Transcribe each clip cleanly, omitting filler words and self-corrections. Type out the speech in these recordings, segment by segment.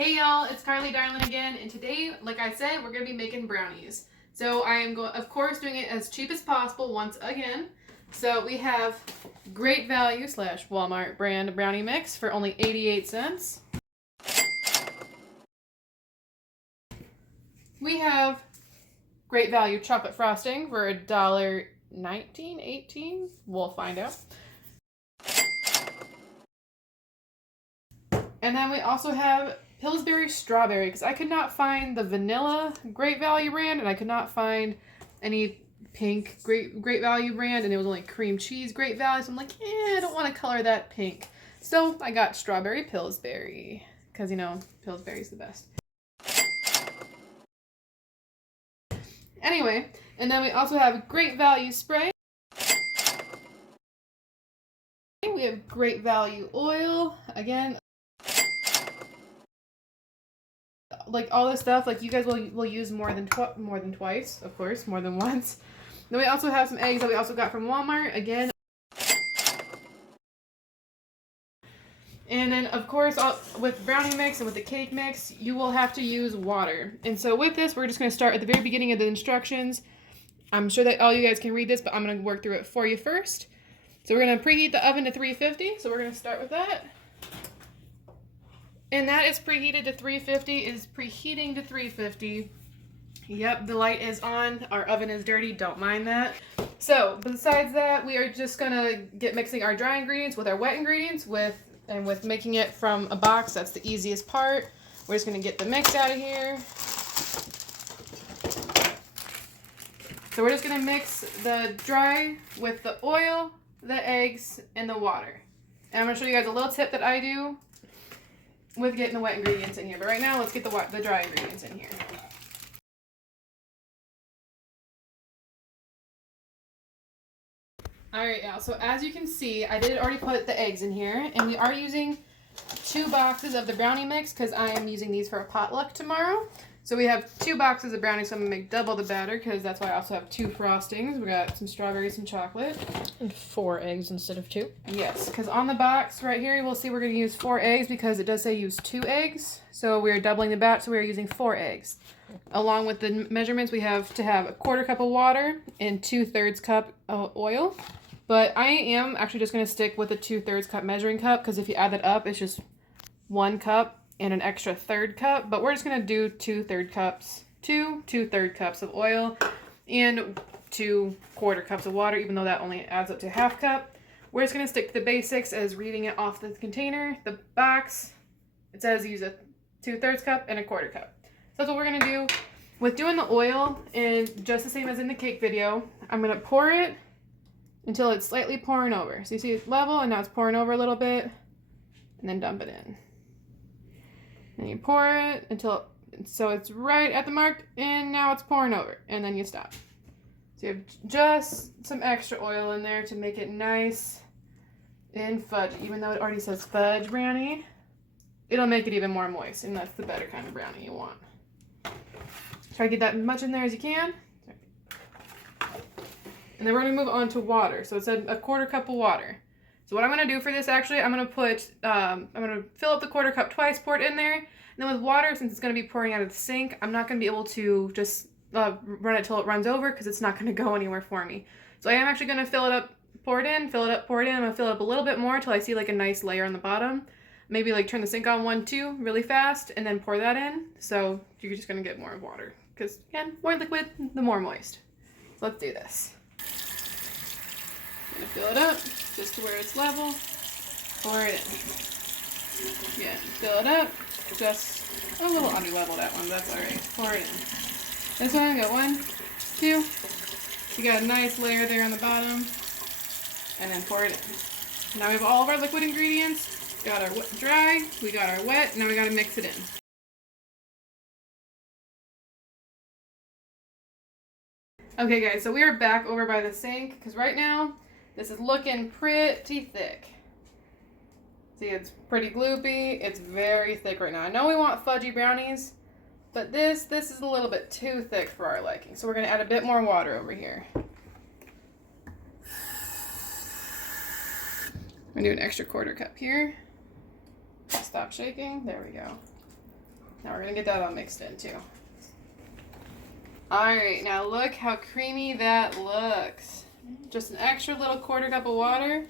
Hey y'all, it's Carly Darling again, and today, like I said, we're going to be making brownies. So I am, of course, doing it as cheap as possible once again. So we have Great Value / Walmart brand brownie mix for only 88 cents. We have Great Value chocolate frosting for $1.19, $18. We'll find out. And then we also have Pillsbury Strawberry, because I could not find the vanilla Great Value brand, and I could not find any pink Great Value brand, and it was only cream cheese Great Value, so I'm like, I don't want to color that pink. So I got Strawberry Pillsbury, because, you know, Pillsbury's the best. Anyway, and then we also have Great Value Spray. We have Great Value Oil, again, like all this stuff, like you guys will use more than twice, of course, more than once. Then we also have some eggs that we also got from Walmart, again. And then, of course, with brownie mix and with the cake mix, you will have to use water. And so with this, we're just going to start at the very beginning of the instructions. I'm sure that all you guys can read this, but I'm going to work through it for you first. So we're going to preheat the oven to 350. So we're going to start with that. And that is preheated to 350, is preheating to 350. Yep, the light is on. Our oven is dirty, don't mind that. So besides that, we are just gonna get mixing our dry ingredients with our wet ingredients with making it from a box. That's the easiest part. We're just gonna get the mix out of here. So we're just gonna mix the dry with the oil, the eggs, and the water. And I'm gonna show you guys a little tip that I do with getting the wet ingredients in here. But right now, let's get the dry ingredients in here. Alright, y'all, so as you can see, I did already put the eggs in here, and we are using 2 boxes of the brownie mix because I am using these for a potluck tomorrow. So we have 2 boxes of brownies, so I'm going to make double the batter because that's why I also have 2 frostings. We got some strawberries and chocolate. And 4 eggs instead of 2? Yes, because on the box right here, we'll see we're going to use 4 eggs because it does say use 2 eggs. So we're doubling the batch, so we're using 4 eggs. Along with the measurements, we have to have a 1/4 cup of water and 2/3 cup of oil. But I am actually just going to stick with a 2/3 cup measuring cup because if you add that up, it's just 1 cup and an extra 1/3 cup. But we're just going to do 2/3 cups, 2/3 cups of oil and 2 1/4 cups of water, even though that only adds up to 1/2 cup. We're just going to stick to the basics as reading it off the container. The box, it says use a 2/3 cup and a 1/4 cup. So that's what we're going to do. With doing the oil, and just the same as in the cake video, I'm going to pour it until it's slightly pouring over. So you see it's level, and now it's pouring over a little bit, and then dump it in. And you pour it until so it's right at the mark, and now it's pouring over, and then you stop. So you have just some extra oil in there to make it nice and fudgy. Even though it already says fudge brownie, it'll make it even more moist, and that's the better kind of brownie you want. Try to get that much in there as you can. And then we're going to move on to water. So it said a 1/4 cup of water. So what I'm going to do for this, actually, I'm going to fill up the 1/4 cup twice, pour it in there. And then with water, since it's going to be pouring out of the sink, I'm not going to be able to just run it till it runs over because it's not going to go anywhere for me. So I am actually going to fill it up, pour it in, fill it up, pour it in. I'm going to fill it up a little bit more until I see like a nice layer on the bottom. Maybe like turn the sink on 1, 2 really fast and then pour that in. So you're just going to get more water because, again, more liquid, the more moist. So let's do this. I'm gonna fill it up just to where it's level. Pour it in. Yeah, fill it up. Just a little under level that one, that's alright. Pour it in. This one, got 1, 2. You got a nice layer there on the bottom. And then pour it in. Now we have all of our liquid ingredients. Got our dry, we got our wet, now we gotta mix it in. Okay guys, so we are back over by the sink because right now this is looking pretty thick. See, it's pretty gloopy. It's very thick right now. I know we want fudgy brownies, but this is a little bit too thick for our liking. So we're going to add a bit more water over here. I'm going to do an extra 1/4 cup here. Stop shaking. There we go. Now we're gonna get that all mixed in too. Alright, now look how creamy that looks. Just an extra little quarter cup of water.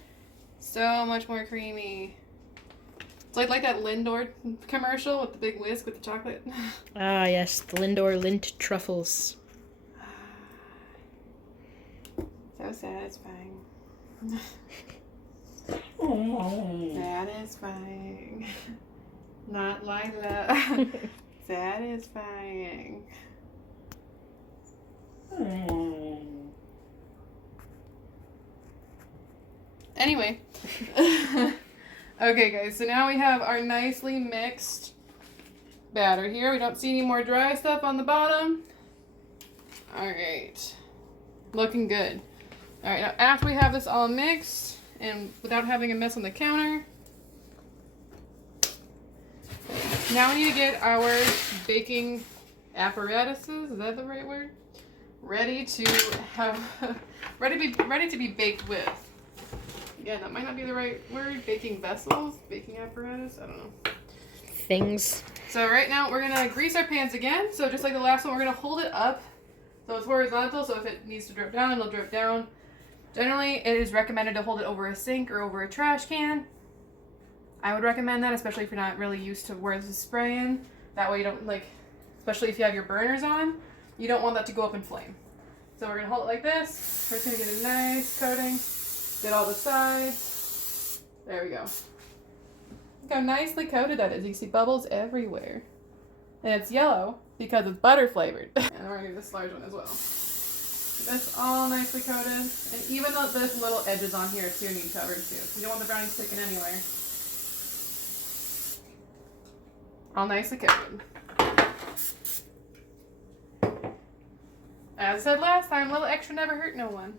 So much more creamy. It's like that Lindor commercial with the big whisk with the chocolate. Ah, yes, the Lindor Lint Truffles. So satisfying. Oh. Satisfying. Not like that. Satisfying. Oh. Anyway. Okay, guys, so now we have our nicely mixed batter here. We don't see any more dry stuff on the bottom. Alright. Looking good. Alright, now after we have this all mixed and without having a mess on the counter, now we need to get our baking apparatuses, is that the right word? Ready to be baked with. Again, that might not be the right word. Baking vessels, baking apparatus, I don't know. Things. So right now we're gonna grease our pans again. So just like the last one, we're gonna hold it up so it's horizontal. So if it needs to drip down, it'll drip down. Generally, it is recommended to hold it over a sink or over a trash can. I would recommend that, especially if you're not really used to where this is spraying. That way you don't especially if you have your burners on, you don't want that to go up in flame. So we're gonna hold it like this. We're just gonna get a nice coating. Get all the sides. There we go. Look how nicely coated that is. You can see bubbles everywhere. And it's yellow because it's butter flavored. And we're gonna do this large one as well. This all nicely coated. And even though this little edges on here too need covered too. You don't want the brownie sticking anywhere. All nicely coated. As I said last time, a little extra never hurt no one.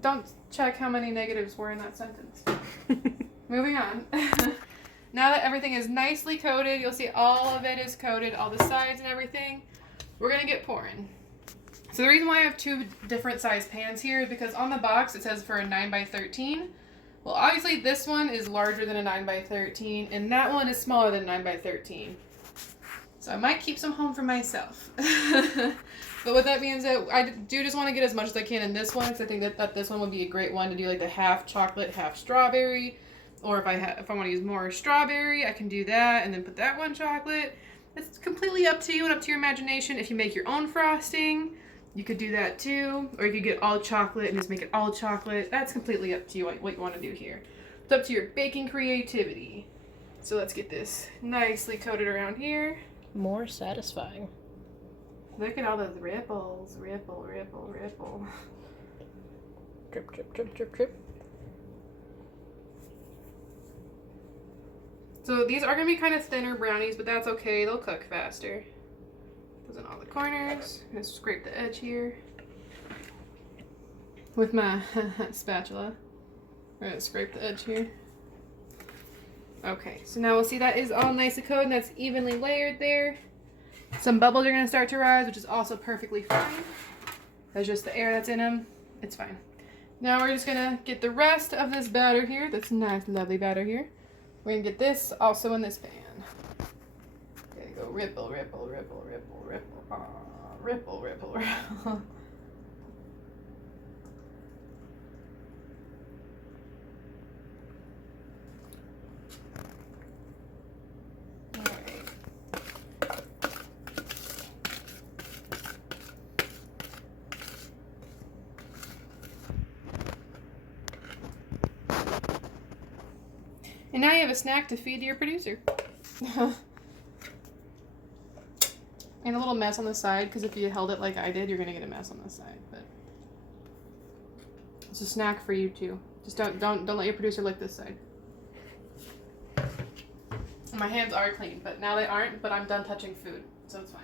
Don't check how many negatives were in that sentence. Moving on. Now that everything is nicely coated, you'll see all of it is coated, all the sides and everything. We're gonna get pouring. So the reason why I have two different size pans here is because on the box it says for a 9x13. Well, obviously this one is larger than a 9x13, and that one is smaller than 9x13. So I might keep some home for myself. But with that being said, I do just want to get as much as I can in this one because I think that this one would be a great one to do like the half chocolate, half strawberry. Or if I want to use more strawberry, I can do that and then put that one chocolate. It's completely up to you and up to your imagination. If you make your own frosting, you could do that too. Or you could get all chocolate and just make it all chocolate. That's completely up to you what you want to do here. It's up to your baking creativity. So let's get this nicely coated around here. More satisfying. Look at all those ripples. Ripple, ripple, ripple. Drip, drip, drip, drip, drip. So these are going to be kind of thinner brownies, but that's okay. They'll cook faster. Those in all the corners. I'm going to scrape the edge here with my spatula. We're going to scrape the edge here. Okay, so now we'll see that is all nicely coated and that's evenly layered there. Some bubbles are going to start to rise, which is also perfectly fine. That's just the air that's in them. It's fine. Now we're just going to get the rest of this batter here. This nice, lovely batter here. We're going to get this also in this pan. Okay, go ripple, ripple, ripple, ripple, ripple, ripple, ripple, ripple. And now you have a snack to feed to your producer. And a little mess on the side, because if you held it like I did, you're gonna get a mess on the side. But it's a snack for you too. Just don't let your producer lick this side. And my hands are clean, but now they aren't. But I'm done touching food, so it's fine.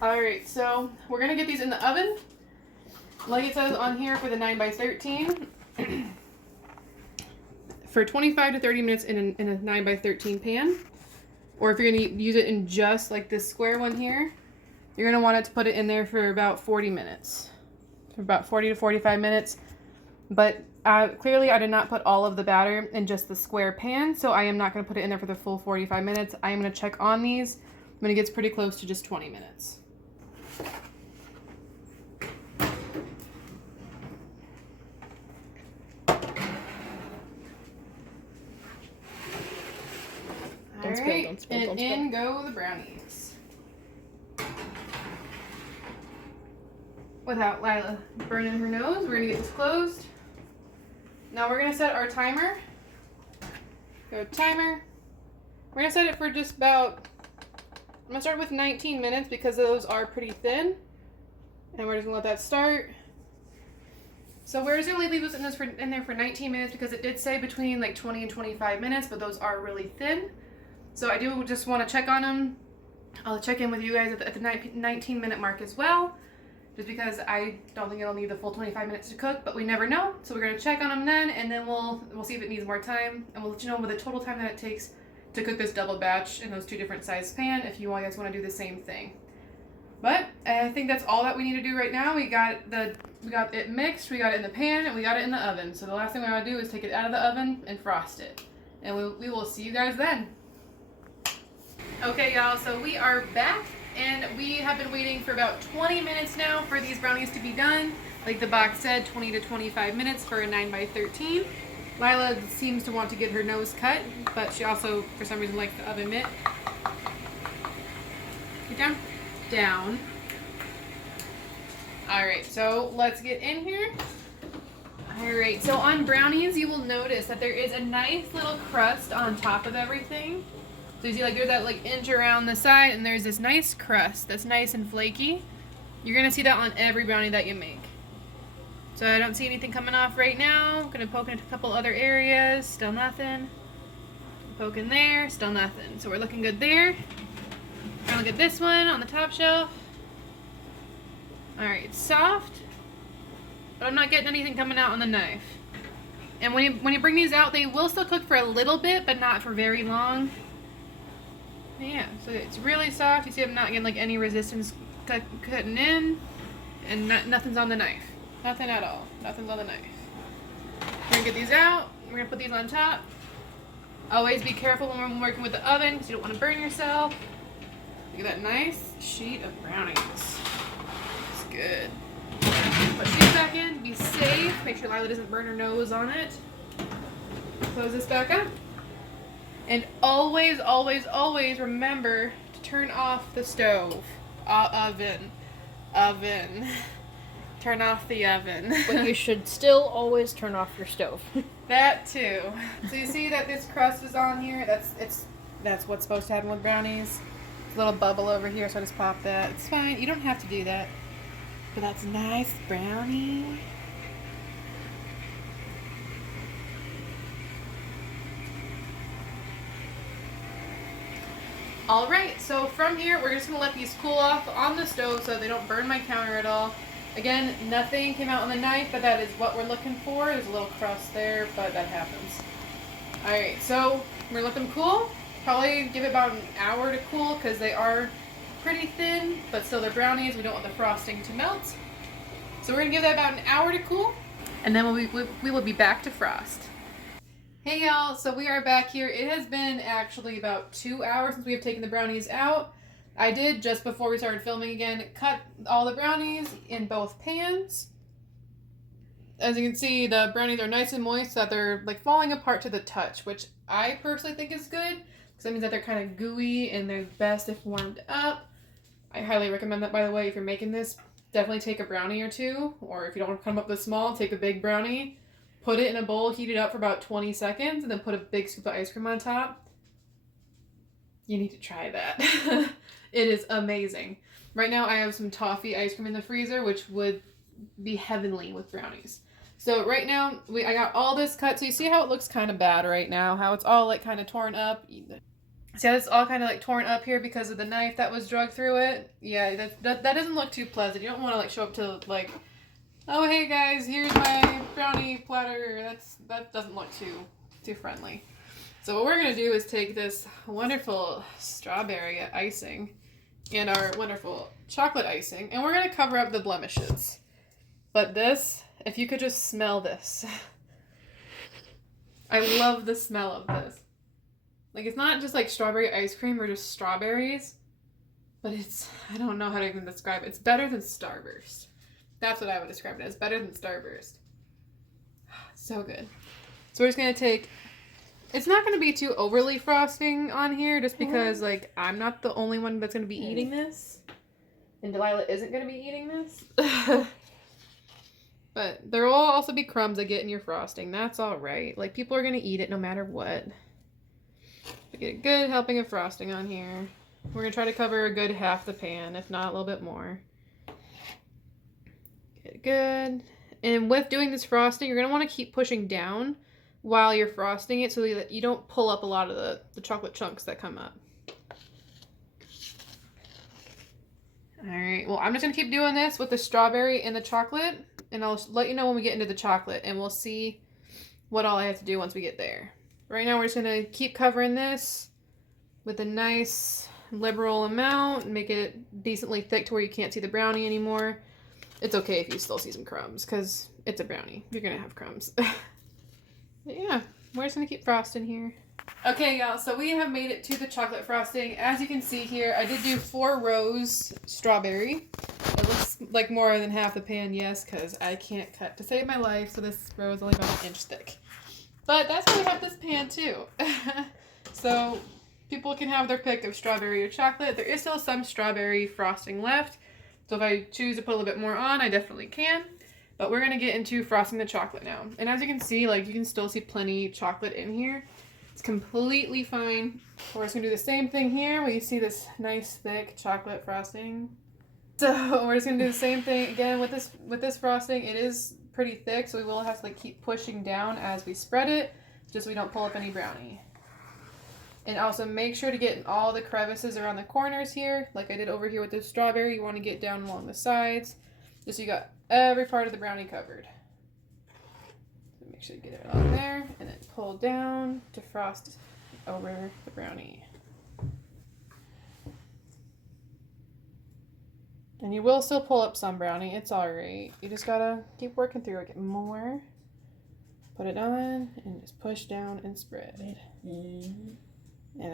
All right, so we're gonna get these in the oven, like it says on here for the 9x13. For 25 to 30 minutes in a 9x13 pan. Or if you're going to use it in just like this square one here, you're going to want it to put it in there for about 40 minutes. For about 40 to 45 minutes. But clearly I did not put all of the batter in just the square pan, so I am not going to put it in there for the full 45 minutes. I am going to check on these when it gets pretty close to just 20 minutes. Don't spill, Alright, don't spill, and don't spill. in go the brownies. Without Lila burning her nose, we're gonna get this closed. Now we're gonna set our timer. Go timer. We're gonna set it for just about, I'm gonna start with 19 minutes because those are pretty thin. And we're just gonna let that start. So we're just gonna leave those in there for 19 minutes because it did say between like 20 and 25 minutes, but those are really thin. So I do just want to check on them. I'll check in with you guys at the 19-minute mark as well, just because I don't think it'll need the full 25 minutes to cook, but we never know. So we're gonna check on them then, and then we'll see if it needs more time, and we'll let you know what the total time that it takes to cook this double batch in those two different size pan if you guys want to do the same thing. But I think that's all that we need to do right now. We got it mixed, we got it in the pan, and we got it in the oven. So the last thing we want to do is take it out of the oven and frost it. And we will see you guys then. Okay, y'all, so we are back, and we have been waiting for about 20 minutes now for these brownies to be done. Like the box said, 20 to 25 minutes for a 9x13. Lila seems to want to get her nose cut, but she also, for some reason, likes the oven mitt. Get down. Down. Alright, so let's get in here. Alright, so on brownies, you will notice that there is a nice little crust on top of everything. So you see, like, there's that, like, inch around the side, and there's this nice crust that's nice and flaky. You're going to see that on every brownie that you make. So I don't see anything coming off right now. I'm going to poke in a couple other areas. Still nothing. Poke in there. Still nothing. So we're looking good there. We're going to look at this one on the top shelf. Alright, it's soft. But I'm not getting anything coming out on the knife. And when you bring these out, they will still cook for a little bit, but not for very long. Yeah, so it's really soft. You see I'm not getting like any resistance cutting in, and nothing's on the knife. Nothing at all. Nothing's on the knife. We're gonna get these out. We're gonna put these on top. Always be careful when we're working with the oven because you don't want to burn yourself. Look at that nice sheet of brownies. It's good. Put these back in. Be safe. Make sure Lila doesn't burn her nose on it. Close this back up. And always, always, always remember to turn off the stove. Oven. Turn off the oven. But you should still always turn off your stove. That too. So you see that this crust is on here? That's what's supposed to happen with brownies. There's a little bubble over here, so I just pop that. It's fine. You don't have to do that. But that's nice brownie. Alright, so from here, we're just going to let these cool off on the stove so they don't burn my counter at all. Again, nothing came out on the knife, but that is what we're looking for. There's a little crust there, but that happens. Alright, so we're letting them cool. Probably give it about an hour to cool because they are pretty thin, but still they're brownies. We don't want the frosting to melt. So we're going to give that about an hour to cool, and then we will be back to frost. Hey y'all, so we are back here. It has been actually about 2 hours since we have taken the brownies out. I did, just before we started filming again, cut all the brownies in both pans. As you can see, the brownies are nice and moist so that they're like falling apart to the touch, which I personally think is good because that means that they're kind of gooey and they're best if warmed up. I highly recommend that, by the way, if you're making this. Definitely take a brownie or two, or if you don't want to come up with small, take a big brownie. Put it in a bowl, heat it up for about 20 seconds, and then put a big scoop of ice cream on top. You need to try that. It is amazing. Right now I have some toffee ice cream in the freezer, which would be heavenly with brownies. So right now, I got all this cut. So you see how it looks kind of bad right now? How it's all like kind of torn up? See how it's all kind of like torn up here because of the knife that was drug through it? Yeah, that doesn't look too pleasant. You don't want to like show up to like, oh hey guys, here's my brownie platter. That doesn't look too friendly. So what we're gonna do is take this wonderful strawberry icing and our wonderful chocolate icing, and we're gonna cover up the blemishes. But this if you could just smell this. I love the smell of this. Like, it's not just like strawberry ice cream or just strawberries, but it's, I don't know how to even describe it. It's better than Starburst. That's what I would describe it as. Better than Starburst. So good. So we're just going to take, it's not going to be too overly frosting on here just because, like, I'm not the only one that's going to be eating this. And Delilah isn't going to be eating this. But there will also be crumbs that get in your frosting. That's all right. Like, people are going to eat it no matter what. So get a good helping of frosting on here. We're going to try to cover a good half the pan, if not a little bit more. Get it good. And with doing this frosting, you're going to want to keep pushing down while you're frosting it so that you don't pull up a lot of the chocolate chunks that come up. Alright, well, I'm just going to keep doing this with the strawberry and the chocolate, and I'll let you know when we get into the chocolate, and we'll see what all I have to do once we get there. Right now, we're just going to keep covering this with a nice liberal amount, and make it decently thick to where you can't see the brownie anymore. It's okay if you still see some crumbs, because it's a brownie. You're going to have crumbs. But yeah, we're just going to keep frosting here. Okay, y'all, so we have made it to the chocolate frosting. As you can see here, I did do 4 rows strawberry. It looks like more than half the pan, yes, because I can't cut to save my life, so this row is only about 1 inch thick. But that's why we have this pan, too. So people can have their pick of strawberry or chocolate. There is still some strawberry frosting left, so if I choose to put a little bit more on, I definitely can. But we're going to get into frosting the chocolate now. And as you can see, like, you can still see plenty of chocolate in here. It's completely fine. We're just going to do the same thing here where you see this nice thick chocolate frosting. So we're just going to do the same thing again with this frosting. It is pretty thick, so we will have to like keep pushing down as we spread it, just so we don't pull up any brownie. And also make sure to get in all the crevices around the corners here, like I did over here with the strawberry. You want to get down along the sides, just so you got every part of the brownie covered. So make sure to get it on there, and then pull down to frost over the brownie. And you will still pull up some brownie. It's alright. You just gotta keep working through it. Get more. Put it on and just push down and spread. And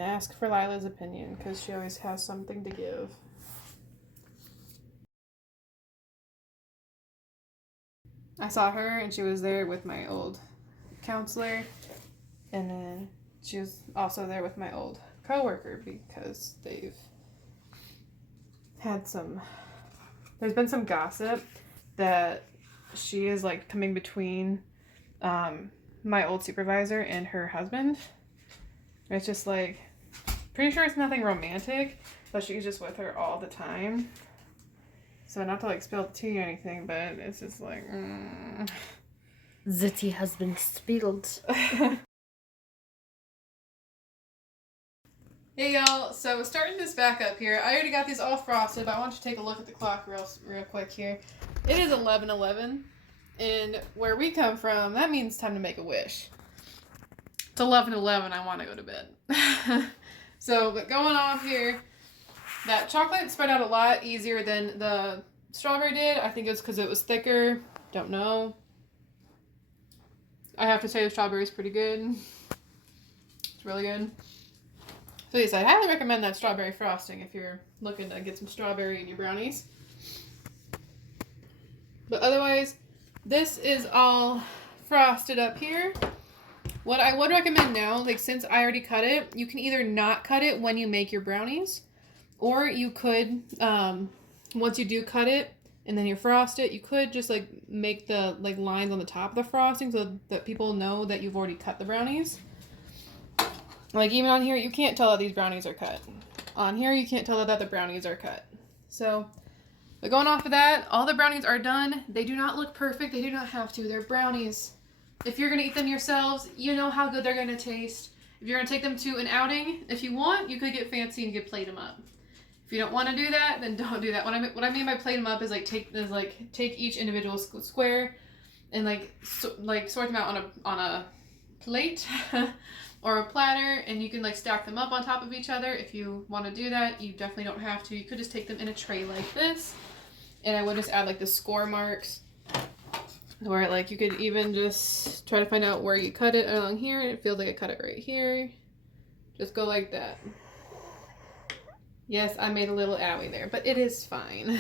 ask for Lila's opinion because she always has something to give. I saw her and she was there with my old counselor. And then she was also there with my old coworker because they've had some... There's been some gossip that she is like coming between my old supervisor and her husband. It's just like, pretty sure it's nothing romantic, but she's just with her all the time. So not to like spill the tea or anything, but it's just like, The tea has been spilled. Hey y'all, so starting this back up here, I already got these all frosted, but I want you to take a look at the clock real quick here. It is 11:11, and where we come from, that means time to make a wish. It's 11:11, I want to go to bed. So, but going off here, that chocolate spread out a lot easier than the strawberry did. I think it's because it was thicker. Don't know. I have to say the strawberry is pretty good. It's really good. So yes, I highly recommend that strawberry frosting if you're looking to get some strawberry in your brownies. But otherwise, this is all frosted up here. What I would recommend now, like since I already cut it, you can either not cut it when you make your brownies, or you could, once you do cut it and then you frost it, you could just like make the like lines on the top of the frosting so that people know that you've already cut the brownies. Like even on here, you can't tell that these brownies are cut. On here, you can't tell that the brownies are cut. So, but going off of that, all the brownies are done. They do not look perfect. They do not have to. They're brownies. If you're going to eat them yourselves, you know how good they're going to taste. If you're going to take them to an outing, if you want, you could get fancy and you could plate them up. If you don't want to do that, then don't do that. What I mean by plate them up is like take each individual square and sort them out on a plate. Or a platter, and you can like stack them up on top of each other. If you want to do that, you definitely don't have to. You could just take them in a tray like this, and I would just add like the score marks Where like you could even just try to find out where you cut it along here, and it feels like I cut it right here. Just go like that. Yes, I made a little owie there, but it is fine.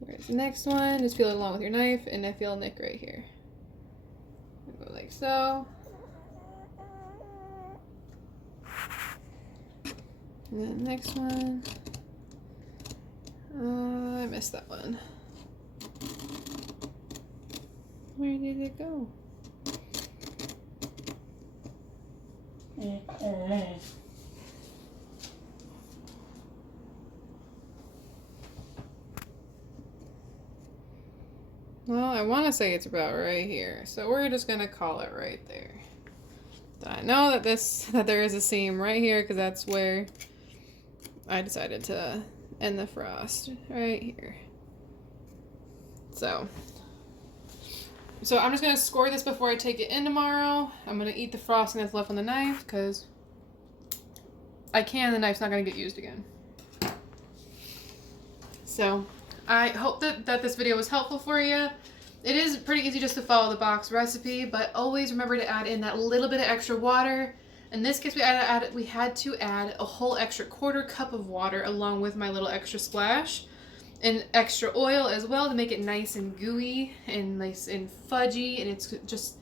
Where's the next one? Just feel it along with your knife, and I feel a nick right here. Go like so. And then next one. I missed that one. Where did it go? Well, I want to say it's about right here, so we're just gonna call it right there. I know that there is a seam right here because that's where I decided to end the frost, right here. So I'm just gonna score this before I take it in tomorrow. I'm gonna eat the frosting that's left on the knife because I can. The knife's not gonna get used again. So I hope that this video was helpful for you. It is pretty easy just to follow the box recipe, but always remember to add in that little bit of extra water. In this case, we had to add a whole extra 1/4 cup of water along with my little extra splash, and extra oil as well to make it nice and gooey and nice and fudgy. And it's just,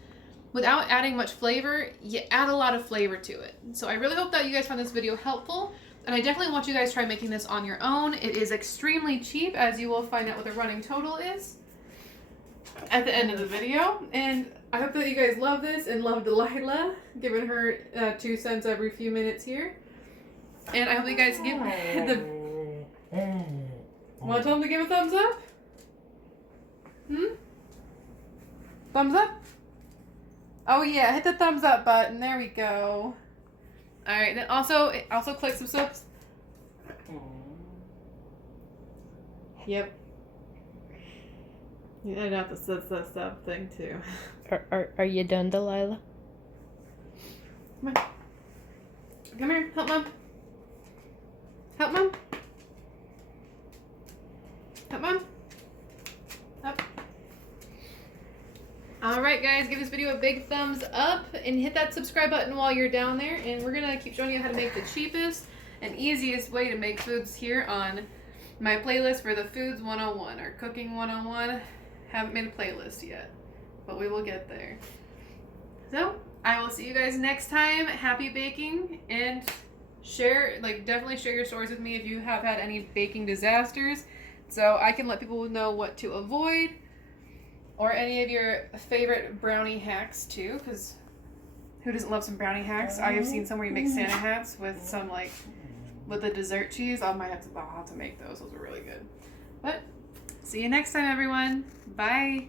without adding much flavor, you add a lot of flavor to it. So I really hope that you guys found this video helpful. And I definitely want you guys to try making this on your own. It is extremely cheap, as you will find out what the running total is at the end of the video. And I hope that you guys love this and love Delilah, giving her 2 cents every few minutes here. And I hope you guys give the... Want to tell them to give a thumbs up? Thumbs up? Oh yeah, hit the thumbs up button. There we go. Alright, then also click some subs. Yep. You edit out the sub thing too. Are you done, Delilah? Come on. Come here, help Mom. Help Mom. Help Mom. Up. Alright guys, give this video a big thumbs up and hit that subscribe button while you're down there, and we're gonna keep showing you how to make the cheapest and easiest way to make foods here on my playlist for the Foods 101 or Cooking 101. Haven't made a playlist yet, but we will get there. So I will see you guys next time. Happy baking, and definitely share your stories with me if you have had any baking disasters, so I can let people know what to avoid, or any of your favorite brownie hacks too, because who doesn't love some brownie hacks? I have seen some where you make Santa hats with some with the dessert cheese. I'll have to make those. Those are really good. But see you next time, everyone. Bye.